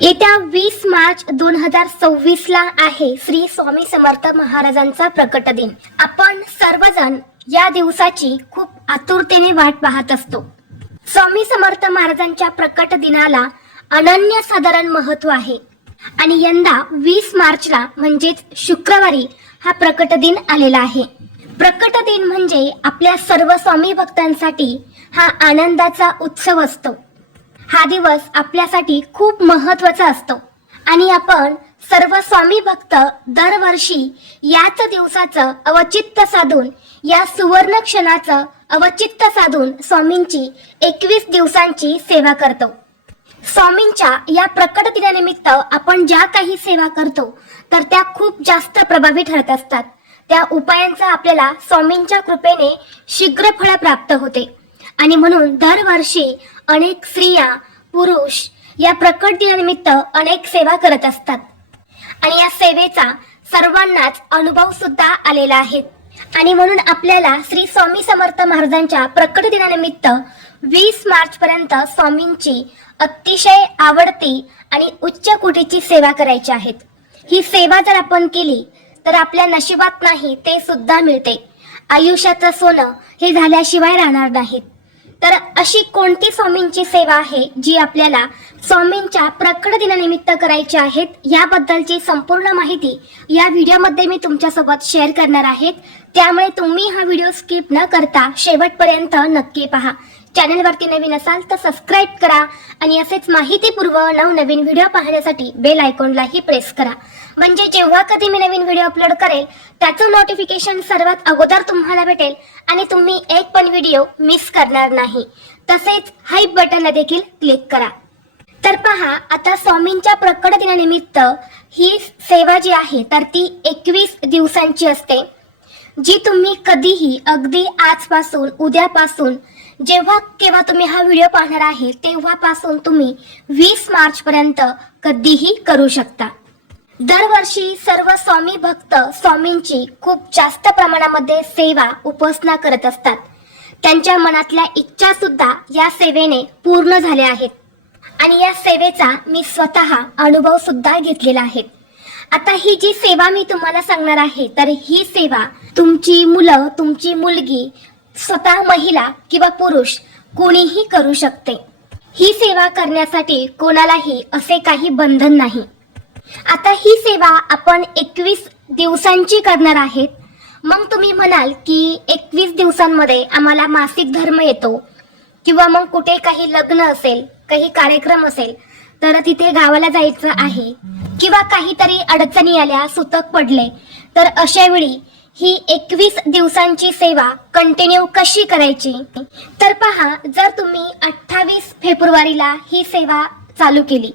येत्या 20 मार्च 2026 ला आहे श्री स्वामी समर्थ महाराजांचा प्रकट दिन। आपण सर्वजण या दिवसाची खूप आतुरतेने वाट पाहत असतो। स्वामी समर्थ महाराजांच्या प्रकट दिनाला अनन्यसाधारण महत्व आहे आणि यंदा 20 मार्चला म्हणजेच शुक्रवारी हा प्रकट दिन आलेला आहे। प्रकट दिन म्हणजे आपल्या सर्व स्वामी भक्तांसाठी हा आनंदाचा उत्सव असतो। हा दिवस आपल्यासाठी खूप महत्त्वाचा असतो आणि आपण सर्व स्वामी भक्त दरवर्षी याच दिवसाचं अवचित्त साधून, या सुवर्ण क्षणाचं अवचित्त साधून स्वामींची 21 दिवसांची सेवा करतो। स्वामींच्या या प्रकट दिनानिमित्त आपण ज्या काही सेवा करतो तर त्या खूप जास्त प्रभावी ठरत असतात। त्या उपायांचा आपल्याला स्वामींच्या कृपेने शीघ्र फळ प्राप्त होते आणि म्हणून दरवर्षी अनेक स्त्रिया, पुरुष या प्रकट दिनानिमित्त अनेक सेवा करत असतात आणि या सेवेचा सर्वांनाच अनुभव सुद्धा आलेला आहे। आणि म्हणून आपल्याला श्री स्वामी समर्थ महाराजांच्या प्रकट दिनानिमित्त 20 मार्च पर्यंत स्वामींची अतिशय आवडती आणि उच्च कोटीची सेवा करायची आहे। ही सेवा जर आपण केली तर आपल्या नशिबात नाही ते सुद्धा मिळते। आयुष्याचं सोनं हे झाल्याशिवाय राहणार नाहीत। तर अशी कोणती स्वामींची सेवा आहे जी आपल्याला स्वामींच्या प्रकट दिनानिमित्त करायची आहे, याबद्दलची संपूर्ण माहिती या व्हिडिओमध्ये मी तुमच्यासोबत शेअर करणार आहे। त्यामुळे तुम्ही हा व्हिडिओ स्किप न करता शेवटपर्यंत नक्की पहा। चॅनलवरती नवीन असाल तर सबस्क्राइब करा आणि असेच माहितीपूर्व नवनवीन व्हिडिओ पाहण्यासाठी बेल आयकॉनलाही प्रेस करा, म्हणजे जेव्हा कधी मी नवीन व्हिडिओ अपलोड करेल त्याचं नोटिफिकेशन सर्वात अगोदर तुम्हाला भेटेल आणि तुम्ही एक पण व्हिडिओ मिस करणार नाही। तसेच हाईप बटनला देखील क्लिक करा। तर पहा, आता स्वामींच्या प्रकट दिनानिमित्त ही सेवा जी आहे तर ती 21 दिवसांची असते, जी तुम्ही कधीही अगदी आजपासून, उद्यापासून, जेव्हा केव्हा तुम्ही हा व्हिडिओ पाहणार आहे तेव्हापासून तुम्ही 20 मार्च पर्यंत कधीही करू शकता। दरवर्षी सर्व स्वामी भक्त स्वामींची खूप जास्त प्रमाणामध्ये सेवा, उपासना करत असतात। त्यांच्या मनातल्या इच्छा सुद्धा या सेवेने पूर्ण झाल्या आहेत आणि या सेवेचा मी स्वतः अनुभव सुद्धा घेतलेला आहे। आता ही जी सेवा मी तुम्हाला सांगणार आहे तर ही सेवा तुमची मुलं, तुमची मुलगी, स्वतः महिला किंवा पुरुष कोणीही करू शकते। ही सेवा करण्यासाठी कोणालाही असे काही बंधन नाही। आता ही सेवा आपण 21 दिवसांची करणार आहेत। मग तुम्ही म्हणाल की 21 दिवसांमध्ये आम्हाला मासिक धर्म येतो किंवा मग कुठे काही लग्न असेल, काही कार्यक्रम असेल तर तिथे गावाला जायचं आहे किंवा काहीतरी अडचणी आल्या, सुतक पडले, तर अशा वेळी ही 21 दिवसांची सेवा कंटिन्यू कशी करायची? तर पहा, जर तुम्ही 28 फेब्रुवारीला ही सेवा चालू केली,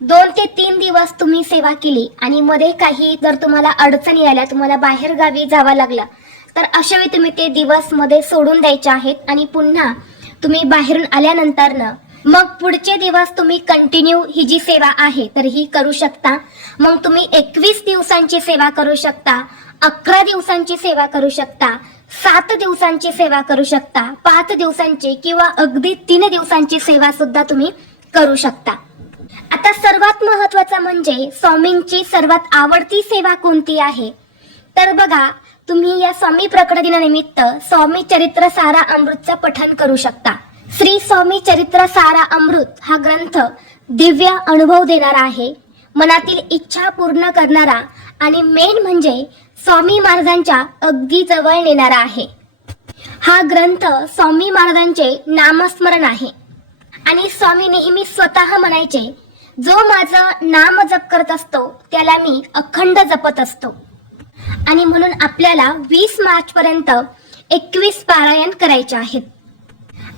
2 ते 3 दिवस तुम्ही सेवा केली आणि मध्ये काही जर तुम्हाला अडचणी आल्या, तुम्हाला बाहेर गावी जावं लागलं, तर अशा वेळी तुम्ही ते दिवस मध्ये सोडून द्यायचे आहेत आणि पुन्हा तुम्ही बाहेरून आल्यानंतर मग पुढचे दिवस तुम्ही कंटिन्यू ही जी सेवा आहे तर ही करू शकता। मग तुम्ही 21 दिवसांची सेवा करू शकता, 11 दिवसांची सेवा करू शकता, 7 दिवसांची सेवा करू शकता, 5 दिवसांची किंवा अगदी 3 दिवसांची सेवा सुद्धा तुम्ही करू शकता। आता सर्वात महत्त्वाचं म्हणजे स्वामींची सर्वात आवडती सेवा कोणती आहे? तर बघा, तुम्ही या स्वामी प्रकट दिनानिमित्त स्वामी चरित्र सारा अमृतचं पठण करू शकता। श्री स्वामी चरित्र सारा अमृत हा ग्रंथ दिव्य अनुभव देणारा आहे, मनातील इच्छा पूर्ण करणारा आणि मेन म्हणजे स्वामी महाराजांच्या अगदी जवळ नेणारा आहे। हा ग्रंथ स्वामी महाराजांचे नामस्मरण आहे आणि स्वामी नेहमी स्वतः म्हणायचे, जो माझं नाम जप करत असतो त्याला मी अखंड जपत असतो। आणि म्हणून आपल्याला 20 मार्च पर्यंत 21 पारायण करायचे आहेत।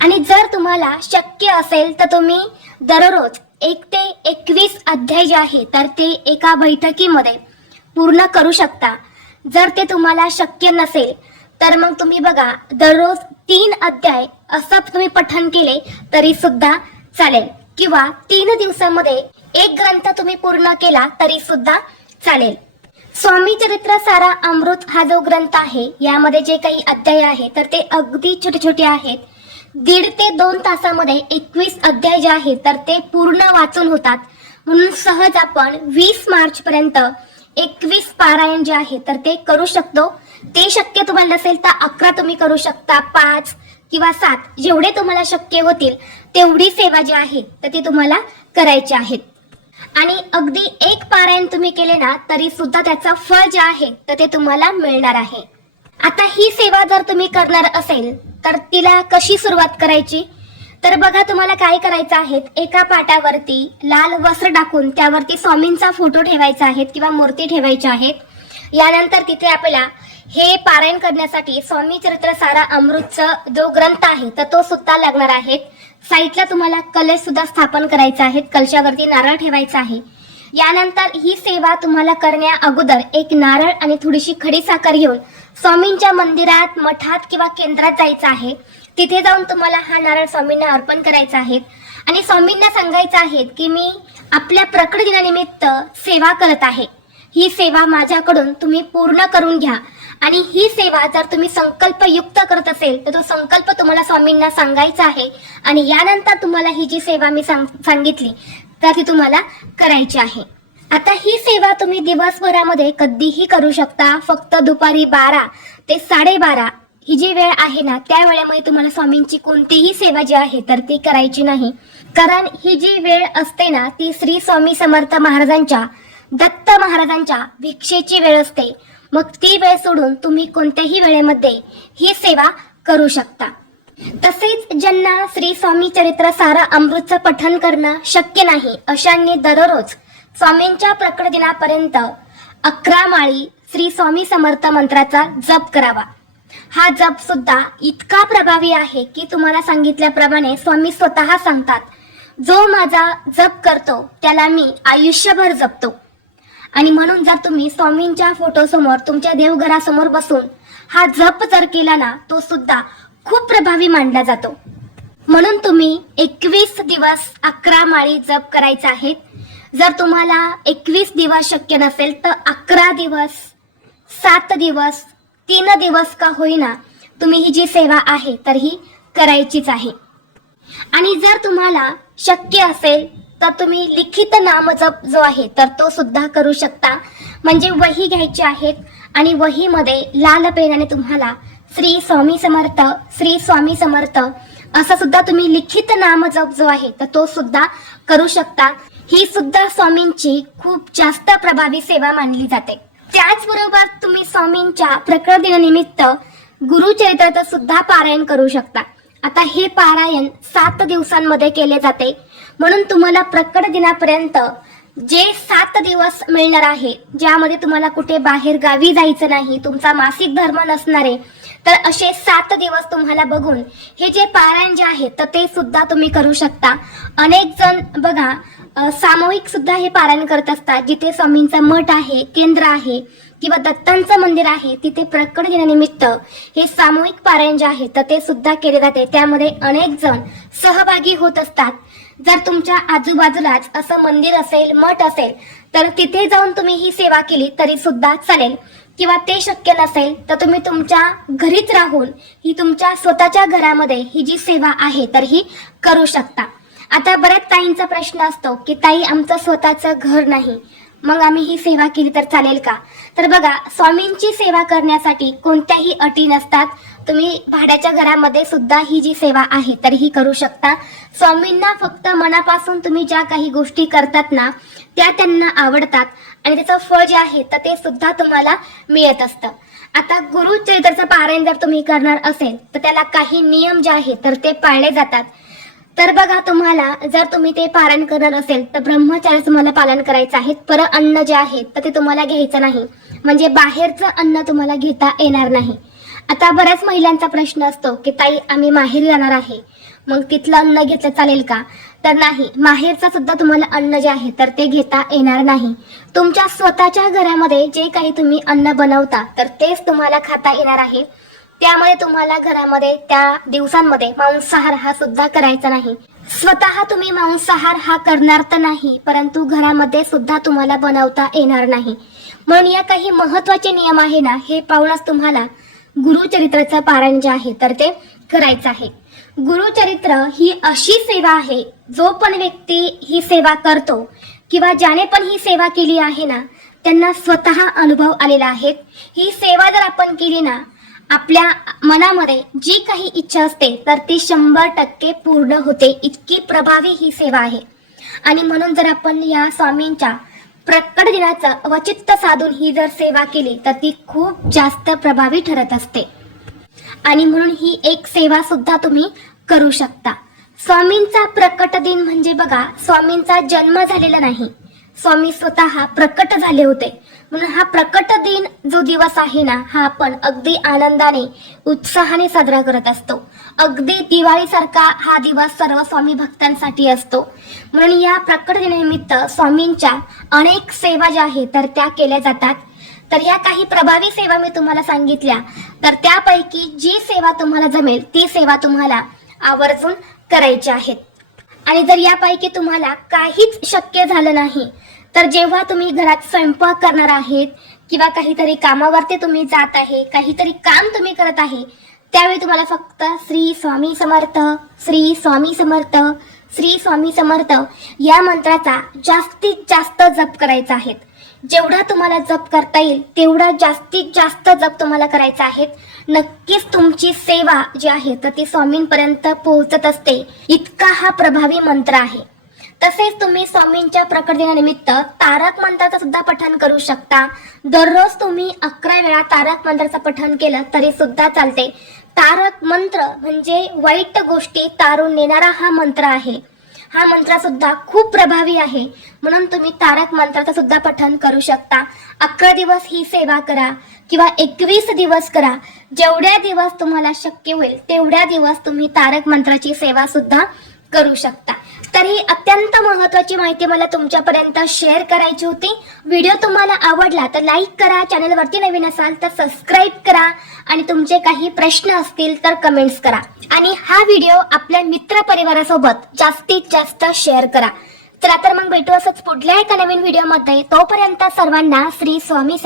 आणि जर तुम्हाला शक्य असेल तर तुम्ही दररोज 1 ते 21 अध्याय जे आहे तर ते एका बैठकीमध्ये पूर्ण करू शकता। जर ते तुम्हाला शक्य नसेल तर मग तुम्ही बघा, दररोज 3 अध्याय असं तुम्ही पठण केले तरी सुद्धा चालेल किंवा 3 दिवसामध्ये 1 ग्रंथ तुम्ही पूर्ण केला तरी सुद्धा चालेल। स्वामी चरित्र सारा अमृत हा जो ग्रंथ आहे यामध्ये जे काही अध्याय आहे तर ते अगदी छोटे छोटे आहेत। 1.5 ते 2 तासामध्ये 21 अध्याय जे आहेत तर ते पूर्ण वाचून होतात। म्हणून सहज आपण 20 मार्च पर्यंत 21 पारायण जे आहे तर ते करू शकतो. ते शक्य तुम्हाला नसेल तर 11 तुम्ही करू शकता, 5 किंवा 7 जेवढे तुम्हाला शक्य होतील तेवढी सेवा जी आहे तर ती तुम्हाला करायची आहेत. आणि अगदी एक पारायण तुम्ही केले ना तरी सुद्धा त्याचं फळ जे आहे तर ते तुम्हाला मिळणार आहे. आता ही सेवा जर तुम्ही करणार असेल तर तिला कशी सुरुवात करायची, तर बघा तुम्हाला काय करायचं आहे. एका पाटावरती लाल वस्त्र टाकून त्यावरती स्वामींचा फोटो ठेवायचा आहे किंवा मूर्ती ठेवायची आहे. यानंतर तिथे आपल्याला हे पारायण करण्यासाठी स्वामी चरित्र सारा अमृतचा जो ग्रंथ आहे तर तो सुद्धा लागणार आहे. साईडला तुम्हाला कलश सुद्धा स्थापन करायचा आहे, कलशावरती नारळ ठेवायचा आहे. यानंतर ही सेवा तुम्हाला करण्या अगोदर एक नारळ आणि थोडीशी खडी साखर घेऊन स्वामींच्या मंदिरात, मठात किंवा केंद्रात जायचं आहे. तिथे जाऊन तुम्हाला हा नारळ स्वामींना अर्पण करायचा आहे आणि स्वामींना सांगायचं आहे की मी आपल्या प्रकट दिनानिमित्त सेवा करत आहे. ही सेवा माझ्याकडून तुम्ही पूर्ण करून घ्या. आणि ही सेवा जर तुम्ही संकल्पयुक्त करत असेल तर तो संकल्प तुम्हाला स्वामींना सांगायचा आहे आणि यानंतर तुम्हाला ही जी सेवा मी सांगितली तर ती तुम्हाला करायची आहे. आता ही सेवा तुम्ही दिवसभरामध्ये कधीही करू शकता. फक्त दुपारी 12 ते 12:30 ही जी वेळ आहे ना त्या वेळेमध्ये तुम्हाला स्वामींची कोणतीही सेवा जी आहे तर ती करायची नाही. कारण ही जी वेळ असते ना ती श्री स्वामी समर्थ महाराजांच्या, दत्त महाराजांच्या भिक्षेची वेळ असते. मग ती वेळ सोडून तुम्ही कोणत्याही वेळेमध्ये ही सेवा करू शकता. तसेच ज्यांना श्री स्वामी चरित्र सारा अमृतचं पठण करणं शक्य नाही अशांनी दररोज स्वामींच्या प्रकट दिनापर्यंत 11 माळी श्री स्वामी समर्थ मंत्राचा जप करावा. हा जप सुद्धा इतका प्रभावी आहे की तुम्हाला सांगितल्याप्रमाणे स्वामी स्वतः सांगतात, जो माझा जप करतो त्याला मी आयुष्यभर जपतो. आणि म्हणून जर तुम्ही स्वामींच्या फोटोसमोर, तुमच्या देवघरासमोर बसून हा जप जर केला ना तो सुद्धा खूप प्रभावी मानला जातो. म्हणून तुम्ही 21 दिवस 11 माळी जप करायचा आहे. जर तुम्हाला 21 दिवस शक्य नसेल तर 11 दिवस, 7 दिवस, 3 दिवस का होईना तुम्ही ही जी सेवा आहे तर ही करायचीच आहे. आणि जर तुम्हाला शक्य असेल तर तुम्ही लिखित नामजप जो आहे तर तो सुद्धा करू शकता. म्हणजे वही घ्यायची आहेत आणि वहीमध्ये लाल पेनाने तुम्हाला श्री स्वामी समर्थ, श्री स्वामी समर्थ असं सुद्धा तुम्ही लिखित नामजप जो आहे तर तो सुद्धा करू शकता. ही सुद्धा स्वामींची खूप जास्त प्रभावी सेवा मानली जाते. त्याचबरोबर तुम्ही स्वामींच्या प्रकट दिनानिमित्त गुरुचरित्राचं सुद्धा पारायण करू शकता. आता हे पारायण 7 दिवसांमध्ये केले जाते. म्हणून तुम्हाला प्रकट दिनापर्यंत जे 7 दिवस मिळणार आहे, ज्यामध्ये तुम्हाला कुठे बाहेर गावी जायचं नाही, तुमचा मासिक धर्म नसणारे, तर असे 7 दिवस तुम्हाला बघून हे जे पारायण जे आहे तर ते सुद्धा तुम्ही करू शकता. अनेक जण बघा सामूहिक सुद्धा हे पारायण करत असतात. जिथे स्वामींचा मठ आहे, केंद्र आहे किंवा दत्तांचं मंदिर आहे तिथे प्रकट दिनानिमित्त हे सामूहिक पारायण जे आहे तर ते सुद्धा केले जाते. त्यामध्ये अनेक जण सहभागी होत असतात. जर तुमच्या आजूबाजूलाच असं मंदिर असेल, मठ असेल तर तिथे जाऊन तुम्ही ही सेवा केली तरी सुद्धा चालेल. किंवा ते शक्य नसेल तर तुम्ही तुमच्या घरीच राहून ही तुमच्या स्वतःच्या घरामध्ये ही जी सेवा आहे तर ही करू शकता. आता बऱ्याच ताईंचा प्रश्न असतो की ताई आमचं स्वतःचं घर नाही, मग आम्ही ही सेवा केली तर चालेल का? तर बघा, स्वामींची सेवा करण्यासाठी कोणत्याही अटी नसतात. तुम्ही भाड्याच्या घरामध्ये सुद्धा ही जी सेवा आहे तर ही करू शकता. स्वामींना फक्त मनापासून तुम्ही ज्या काही गोष्टी करतात ना त्या त्यांना आवडतात आणि त्याचं फळ जे आहे तर ते सुद्धा तुम्हाला मिळत असतं. आता गुरुचरित्राचं पारायण जर तुम्ही करणार असेल तर त्याला काही नियम जे आहे तर ते पाळले जातात. तर बघा, तुम्हाला जर तुम्ही ते पारायण करणार असेल तर ब्रह्मचर्य तुम्हाला पालन करायचं आहे. पर अन्न जे आहे तर ते तुम्हाला घ्यायचं नाही, म्हणजे बाहेरचं अन्न तुम्हाला घेता येणार नाही. आता बऱ्याच महिलांचा प्रश्न असतो की ताई आम्ही माहेरी जाणार आहे, मग तिथलं अन्न घेतलं चालेल का? तर नाही, माहेरचं सुद्धा तुम्हाला अन्न जे आहे तर ते घेता येणार नाही. तुमच्या स्वतःच्या घरामध्ये जे काही तुम्ही अन्न बनवता तर तेच तुम्हाला खाता येणार आहे. त्यामुळे तुम्हाला घरामध्ये त्या दिवसांमध्ये मांसाहार हा सुद्धा करायचा नाही. स्वतः तुम्ही मांसाहार हा करणार तर नाही, परंतु घरामध्ये सुद्धा तुम्हाला बनवता येणार नाही. म्हणून या काही महत्वाचे नियम आहे ना, हे पाहूनच तुम्हाला गुरुचरित्राचं पारायण जे आहे तर ते करायचं आहे. गुरुचरित्र ही अशी सेवा आहे, जो पण व्यक्ती ही सेवा करतो किंवा ज्याने पण ही सेवा केली आहे ना, त्यांना स्वतः अनुभव आलेला आहे. ही सेवा जर आपण केली ना, आपल्या मनामध्ये जी काही इच्छा असते तर ती 100% पूर्ण होते. इतकी प्रभावी ही सेवा आहे. आणि म्हणून जर आपण या स्वामींच्या प्रकट दिनाचं वचित्त साधून ही जर सेवा केली तर ती खूप जास्त प्रभावी ठरत असते. आणि म्हणून ही एक सेवा सुद्धा तुम्ही करू शकता. स्वामींचा प्रकट दिन म्हणजे बघा, स्वामींचा जन्म झालेला नाही, स्वामी स्वतः प्रकट झाले होते. म्हणून हा प्रकट दिन जो दिवस आहे ना, हा आपण अगदी आनंदाने उत्साहाने साजरा करत असतो. अगदी दिवाळीसारखा हा दिवस सर्व स्वामी भक्तांसाठी असतो. म्हणून या प्रकट दिनानिमित्त स्वामींच्या अनेक सेवा ज्या आहेत तर त्या केल्या जातात. तर ह्या काही प्रभावी सेवा मी तुम्हाला सांगितल्या, तर त्यापैकी जी सेवा तुम्हाला जमेल ती सेवा तुम्हाला आवर्जून करायची आहेत. आणि जर यापैकी तुम्हाला काहीच शक्य झालं नाही, तर जेव्हा तुम्ही घरात स्वयंपाक करणार आहेत किंवा काहीतरी कामावरती तुम्ही जात आहे, काहीतरी काम तुम्ही करत आहे, त्यावेळी तुम्हाला फक्त श्री स्वामी समर्थ, श्री स्वामी समर्थ, श्री स्वामी समर्थ या मंत्राचा जास्तीत जास्त जप करायचा आहे. जेवढा तुम्हाला जप करता येईल तेवढा जास्तीत जास्त जप तुम्हाला करायचा आहे. नक्कीच तुमची सेवा जी आहे तर ती स्वामींपर्यंत पोहोचत असते. इतका हा प्रभावी मंत्र आहे. तसेच तुम्ही स्वामींच्या प्रकट दिनानिमित्त तारक मंत्राचं सुद्धा पठण करू शकता. दररोज तुम्ही 11 वेळा तारक मंत्राचं पठण केलं तरी सुद्धा चालते. तारक मंत्र म्हणजे वाईट गोष्टी तारून नेणारा हा मंत्र आहे. हा मंत्र सुद्धा खूप प्रभावी आहे. म्हणून तुम्ही तारक मंत्राचं सुद्धा पठण करू शकता. 11 दिवस ही सेवा करा किंवा 21 दिवस करा. जेवढ्या दिवस तुम्हाला शक्य होईल तेवढ्या दिवस तुम्ही तारक मंत्राची सेवा सुद्धा करू शकता. तर ही अत्यंत महत्त्वाची माहिती मला तुमच्यापर्यंत शेअर करायची होती. व्हिडिओ तुम्हाला आवडला तर लाईक करा, चॅनलवरती नवीन असाल तर सबस्क्राईब करा आणि तुमचे काही प्रश्न असतील तर कमेंट्स करा. आणि हा व्हिडिओ आपल्या मित्र परिवारासोबत जास्तीत जास्त शेअर करा. चला तर मग भेटू असंच पुढल्या एका नवीन व्हिडिओमध्ये. तोपर्यंत सर्वांना श्री स्वामी